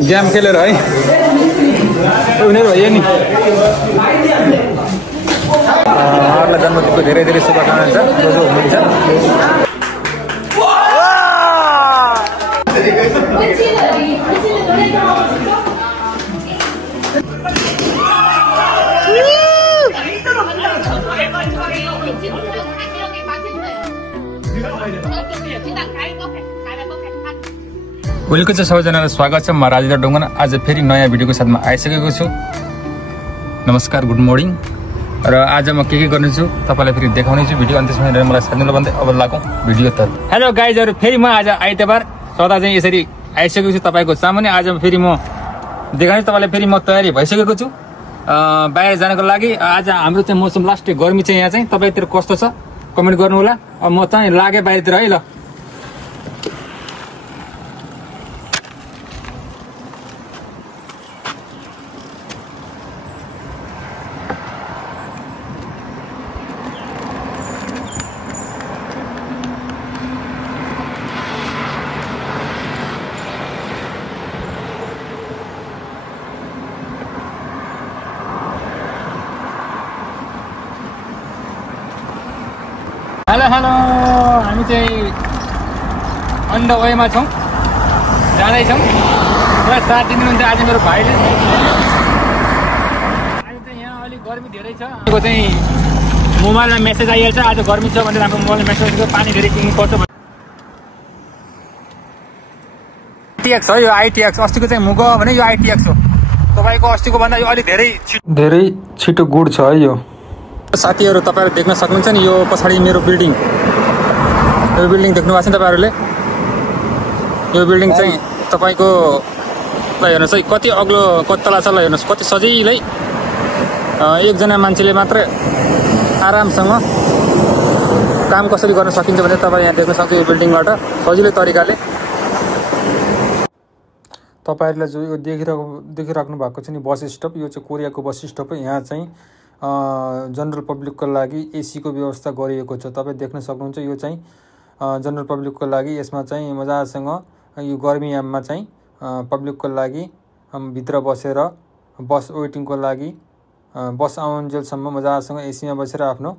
Game खेलेर है उनीहरू भयो नि उहाँहरूलाई जन्मदिनको धेरै धेरै शुभकामना छ जो हुनुहुन्छ वेलकम छ सबैजनालाई स्वागत छ म राजेन्द्र डोङ्गन आज फेरि नयाँ भिडियोको साथमा आइसकेको छु नमस्कार गुड मर्निङ र आज म के गर्नेछु तपाईलाई फेरि देखाउने छु भिडियो अनि त्यसमा मलाई साथ दिनु भन्दै अब लागौं भिडियो त हेलो गाइजहरु फेरि म आज आइतबार सदा चाहिँ यसरी आइसकेको छु तपाईको सामुन्ने आज फेरि म देखाउने तपाईलाई फेरि म तयारी भइसकेको छु बाहिर जानको लागि आज हाम्रो चाहिँ मौसम लास्टै गर्मी चाहिँ यहाँ चाहिँ तपाईतिर कस्तो छ कमेन्ट गर्नु होला अब म चाहिँ लागे बाहिरतिर है ल हेलो हेलो हामी चाहिँ अन द वेमा छौँ जाँदैछौँ पुरा साथ दिनुहुन्छ आज मेरो भाइले आज चाहिँ यहाँ अलिक गर्मी धेरै छ को चाहिँ मोबाइलमा मेसेज आइहाल्छ आज गर्मी छ भनेर हाम्रो मोबाइलमा मेसेज पानी धेरै पिउनुपर्छ आइटिएक्स हो यो आइटिएक्स अस्तिको चाहिँ मुग भने यो आइटिएक्स हो तपाईँको अस्तिको भन्दा यो अलिक धेरै छिटो गुड छ है यो साथीहरु तपाईहरु देख्न सक्नुहुन्छ नि यो पछाडी मेरो बिल्डिङ यो बिल्डिङ देख्नु भएको छ तपाईहरुले यो बिल्डिङ चाहिँ तपाईको ल हेर्नुस् है कति अग्लो कति तला छ ल हेर्नुस् कति सजिलै एकजना मान्छेले मात्र आरामसँग काम कसरी गर्न सकिन्छ भने तपाई यहाँ देख्न सक्नुहुन्छ यो बिल्डिङबाट सजिलै तरिकाले तपाईहरुले जो यो देखिराख्नु भएको छ नि बस स्टप यो चाहिँ कोरियाको बस स्टप हो यहाँ चाहिँ जनरल पब्लिकको लागि एसी को व्यवस्था गरिएको छ तपाई देख्न सक्नुहुन्छ यो चाहिँ जनरल पब्लिकको लागि यसमा चाहिँ मजासँग यो गर्मी याममा चाहिँ पब्लिकको लागि भित्र बसेर बस वेटिङको लागि बस आउन्जेलसम्म मजासँग एसीमा बसेर आफ्नो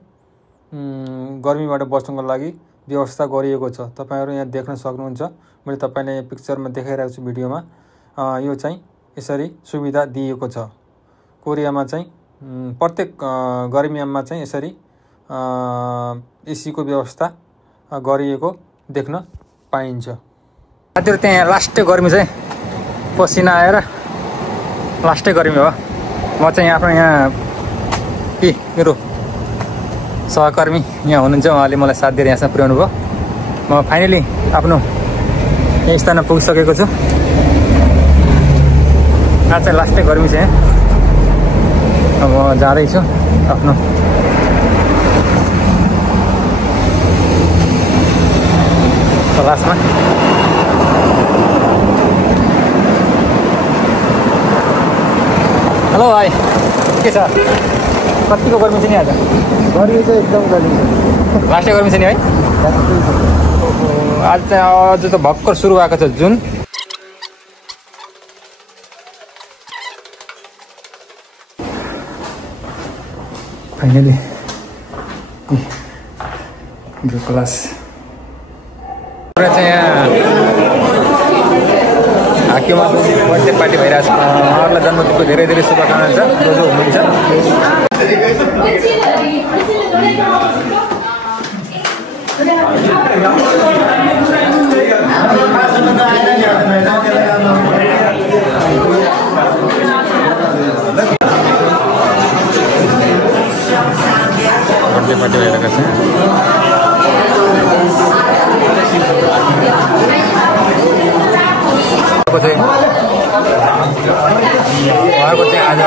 गर्मीबाट बच्नको लागि व्यवस्था गरिएको छ तपाईहरु यहाँ देख्न सक्नुहुन्छ मैले तपाईलाई यहाँ पिक्चरमा देखाइरहेको छु भिडियोमा यो चाहिँ यसरी सुविधा दिएको छ कोरियामा चाहिँ प्रत्येक गर्मीयाममा चाहिँ यसरी एसी को व्यवस्था गरिएको देख्न पाइन्छ साथीहरु त्यहाँ लास्टै गर्मी चाहिँ पसिना आएर लास्टै गर्मी हो म चाहिँ आफ्नो यहाँ के मेरो सहकर्मी यहाँ हुनुहुन्छ उहाँले मलाई साथ दिएर यहाँसम्म पुर्याउनु भयो म फाइनली आफ्नो यही स्थानमा पुगिसकेको छु आज चाहिँ लास्टै गर्मी चाहिँ अब जाँदैछु आफ्नो क्लासमा हेलो भाइ के छ कतिको गर्मी छ नि आज गर्मी चाहिँ एकदम गर्मी छ लास्टै गर्मी छ नि है आज चाहिँ अझ त भर्खर सुरु भएको छ जुन फाइनली जो क्लास चाहिँ यहाँ हाकिममा बर्थडे पार्टी भइरहेको छ उहाँहरूलाई जन्मदिनको धेरै धेरै शुभकामना छ जो जो हुनुहुन्छ बर्थडे पार्टी भइरहेको छ उहाँको चाहिँ आज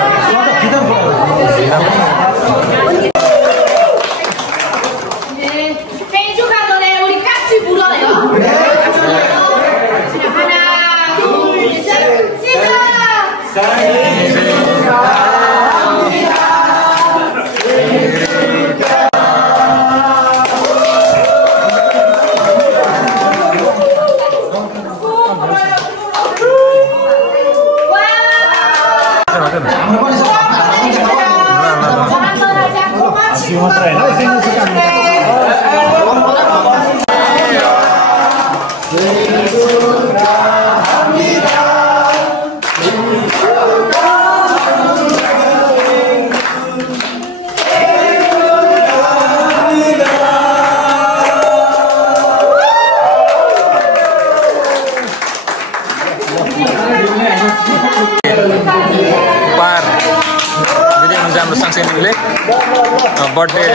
बर्थडे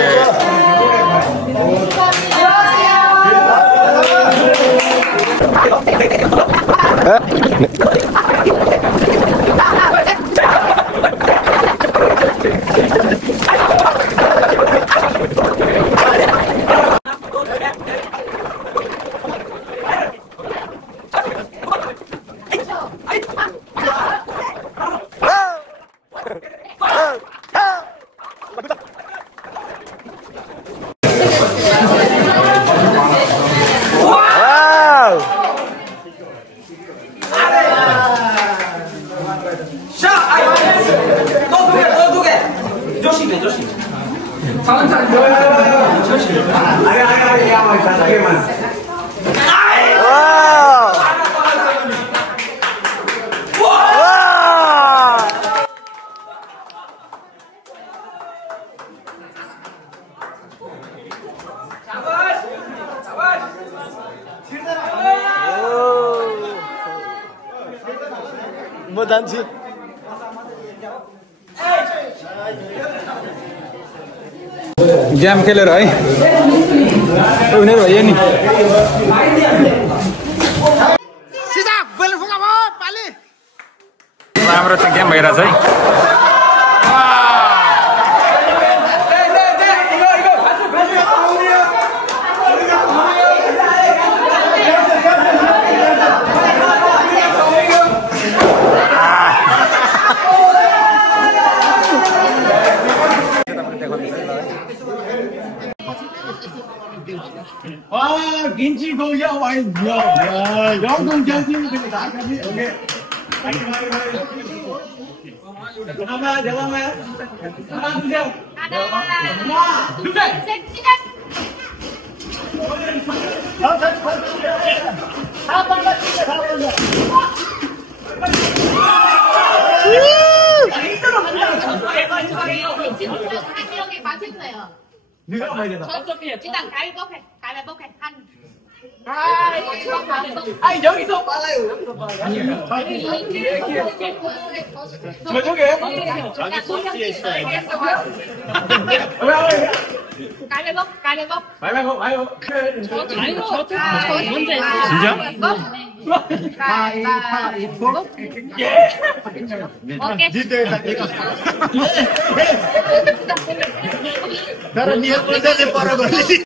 म जान्छु गेम खेलेर है उनीहरु भयो नि राम्रो चाहिँ गेम भइरहेछ है 일단 가위바위보 해. 아니 여기서 빨라요. 여기서 빨라요. 저쪽에? 자기 손 뒤에 있어요. 가위바위보. 진짜? 가위바위보. 예. 오케이. Cara dia precisa de parabéns.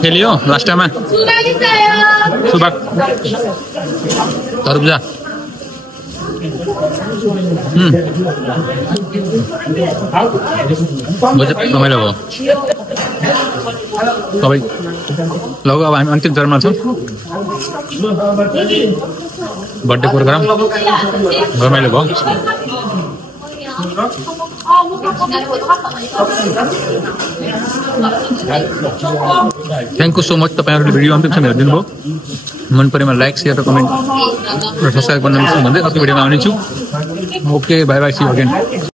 खेलियो लास्ट टाइममा सुबाक तरबुजा रमाइलो भयो तपाईँ लौ अब हामी अन्तिम चरणमा छौँ बर्थडे प्रोग्राम रमाइलो भयो थ्याङ्क यू सो मच तपाईँहरूले भिडियो अन्तिमसम्म हेरिदिनु भयो मन परेमा लाइक शेयर र कमेन्ट र सब्सक्राइब गर्न भन्दै अर्को भिडियोमा आउनेछु okay bye bye see you again